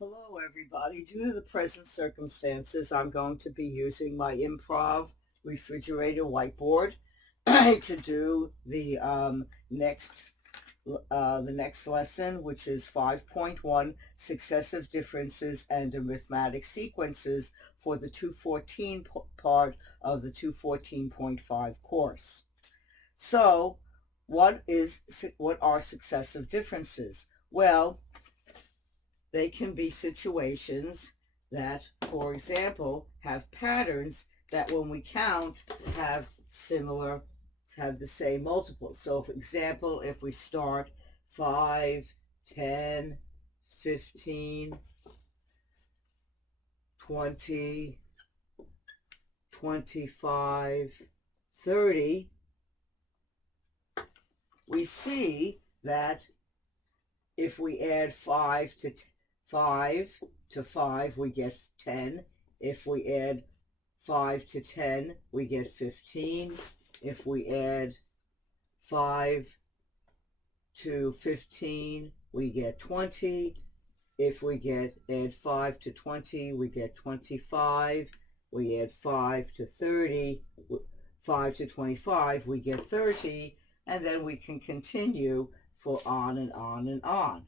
Hello, everybody. Due to the present circumstances, I'm going to be using my improv refrigerator whiteboard to do the next lesson, which is 5.1 Successive Differences and Arithmetic Sequences for the 214 part of the 214.5 course. So, what are successive differences? Well, they can be situations that, for example, have patterns that when we count have the same multiples. So, for example, if we start 5, 10, 15, 20, 25, 30, we see that if we add 5 to 5, we get 10. If we add 5 to 10, we get 15. If we add 5 to 15, we get 20. If we add 5 to 20, we get 25. We add 5 to 30, 5 to 25, we get 30. And then we can continue for on and on and on.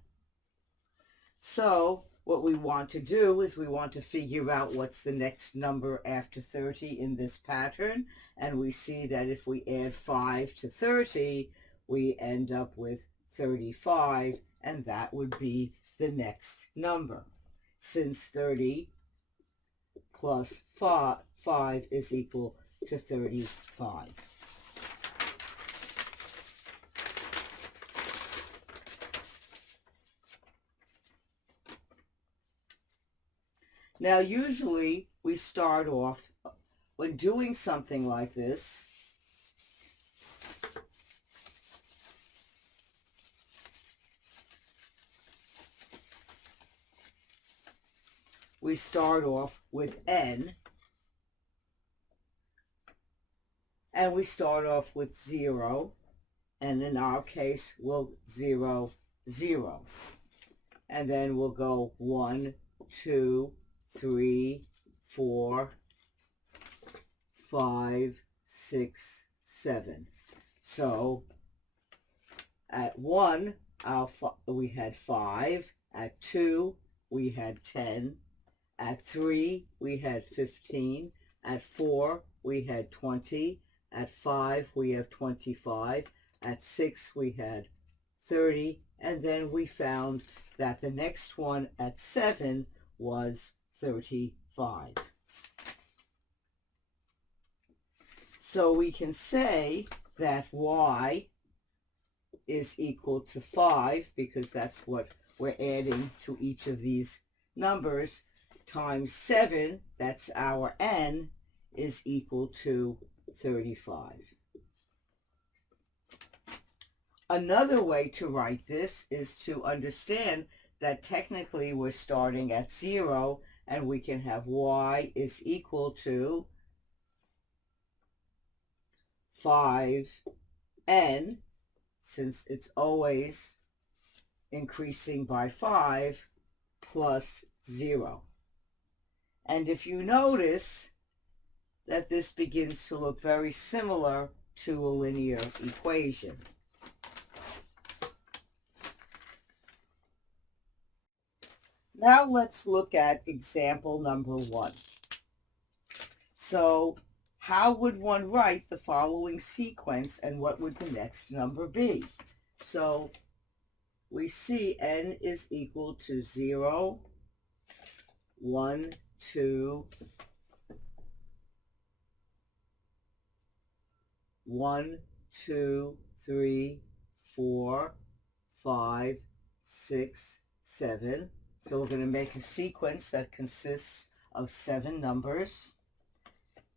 So what we want to do is we want to figure out what's the next number after 30 in this pattern. And we see that if we add 5 to 30, we end up with 35, and that would be the next number, since 30 plus 5 is equal to 35. Now, usually we start off, when doing something like this, we start off with n, and we start off with 0, and in our case, we'll 0, 0. And then we'll go 1, 2, 3, 4, 5, 6, 7. So at 1, we had 5. At 2, we had 10. At 3, we had 15. At 4, we had 20. At 5, we have 25. At 6, we had 30. And then we found that the next one at 7 was 35. So we can say that y is equal to 5, because that's what we're adding to each of these numbers, times 7, that's our n, is equal to 35. Another way to write this is to understand that technically we're starting at 0, and we can have y is equal to 5n, since it's always increasing by 5, plus 0. And if you notice that this begins to look very similar to a linear equation. Now let's look at example number 1. So how would one write the following sequence, and what would the next number be? So we see n is equal to 0, 1, 2, 1, 2, 3, 4, 5, 6, 7. So we're going to make a sequence that consists of 7 numbers.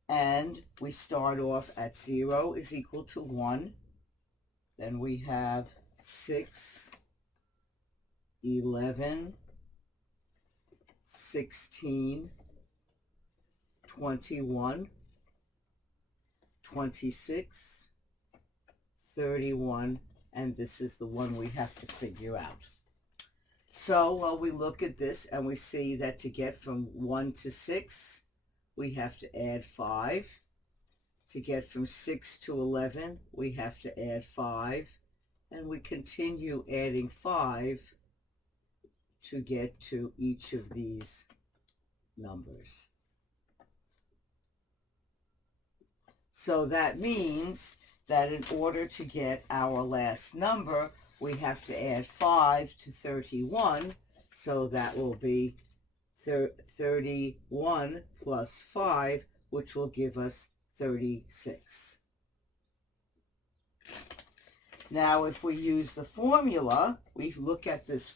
And we start off at 0 is equal to 1. Then we have 6, 11, 16, 21, 26, 31, and this is the one we have to figure out. So we look at this and we see that to get from 1 to 6, we have to add 5. To get from 6 to 11, we have to add 5. And we continue adding 5 to get to each of these numbers. So that means that in order to get our last number, we have to add 5 to 31. So that will be 31 plus 5, which will give us 36. Now, if we use the formula, we look at this,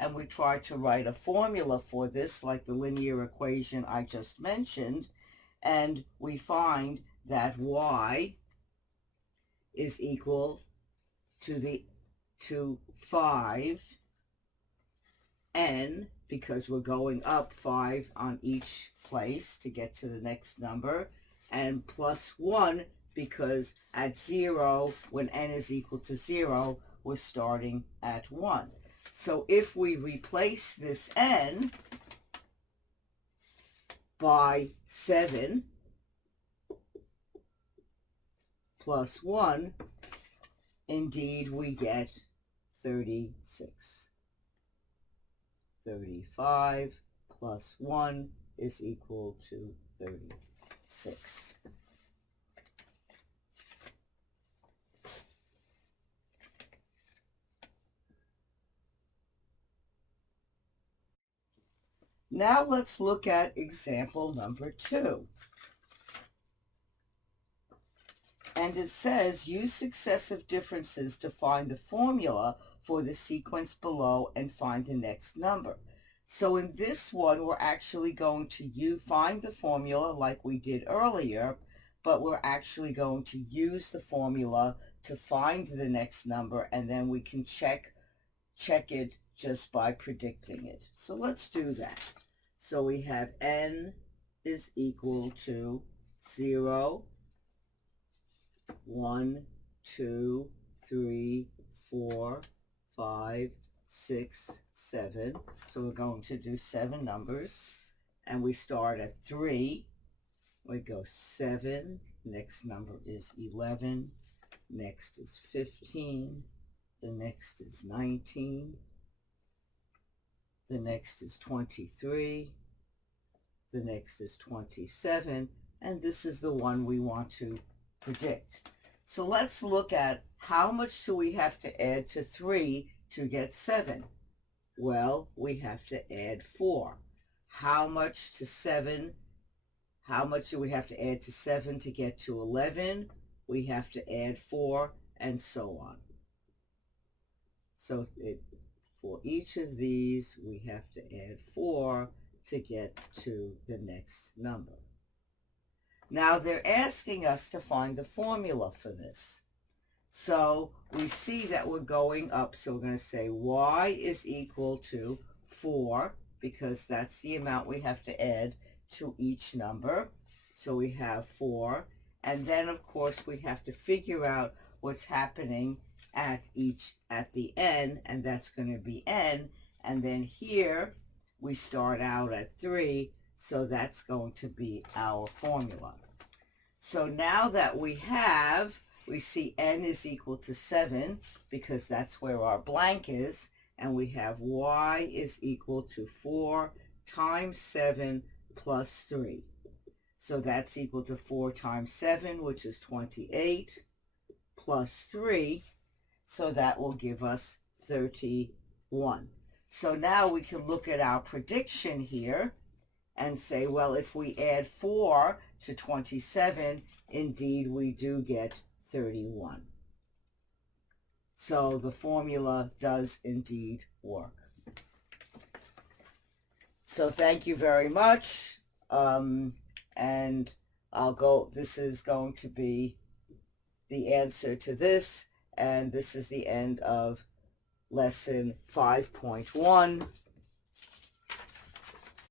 and we try to write a formula for this, like the linear equation I just mentioned, and we find that y is equal to 5n, because we're going up 5 on each place to get to the next number, and plus 1, because at 0, when n is equal to 0, we're starting at 1. So if we replace this n by 7 plus 1, indeed we get 36. 35 plus 1 is equal to 36. Now let's look at example number 2. And it says, use successive differences to find the formula for the sequence below and find the next number. So in this one, we're actually going to find the formula like we did earlier, but we're actually going to use the formula to find the next number, and then we can check it just by predicting it. So let's do that. So we have n is equal to 0, 1, 2, 3, 4, 5, 6, 7. So we're going to do 7 numbers. And we start at 3. We go 7. Next number is 11. Next is 15. The next is 19. The next is 23. The next is 27. And this is the one we want to predict. So let's look at how much do we have to add to 3 to get 7? Well, we have to add 4. How much to 7? How much do we have to add to 7 to get to 11? We have to add 4, and so on. So for each of these, we have to add 4 to get to the next number. Now they're asking us to find the formula for this. So we see that we're going up. So we're going to say y is equal to 4, because that's the amount we have to add to each number. So we have 4. And then, of course, we have to figure out what's happening at the n, and that's going to be n. And then here we start out at 3, so that's going to be our formula. So now that we see n is equal to 7, because that's where our blank is, and we have y is equal to 4 times 7 plus 3. So that's equal to 4 times 7, which is 28, plus 3, so that will give us 31. So now we can look at our prediction here and say, well, if we add 4 to 27, indeed we do get 31. So the formula does indeed work. So thank you very much. And this is going to be the answer to this, and this is the end of lesson 5.1.